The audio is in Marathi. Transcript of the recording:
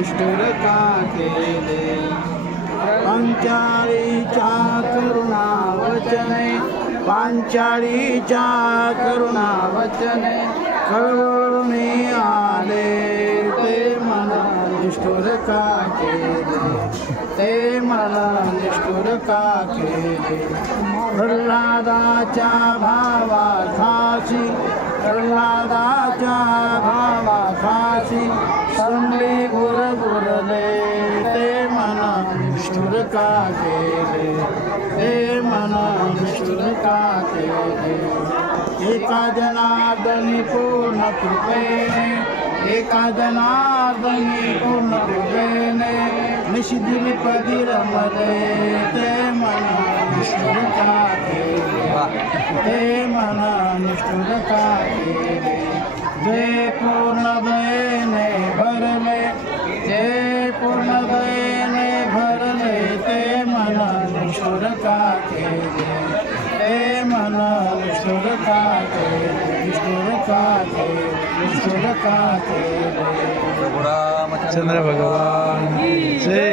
निष्ठुर का केले पांचाळीच्या करुणा वचने पांचाळीच्या करुणा वचने कळवळून आले ते मला निष्ठुर का केले ते मला निष्ठुर का केले प्रल्हादाच्या भावाखाशी प्रल्हादाच्या भावाखाशी संडे गुरगुरले ते मला निष्ठुर का केले ते मला निष्ठुर का केले एका जनार्दनी पूर्ण कृपेने एका जनार्दनी पूर्ण कृपेने निशिद्रीपदी रमले ते मला निष्ठुर का केले ते मला निष्ठुर का केले जे पूर्ण दयेने भरले जे पूर्ण दयेने भरले ते मला निष्ठुर का केले ते मला निष्ठुर का केले निष्ठुर का केले निष्ठुर का केले रामचंद्र भगवान जय।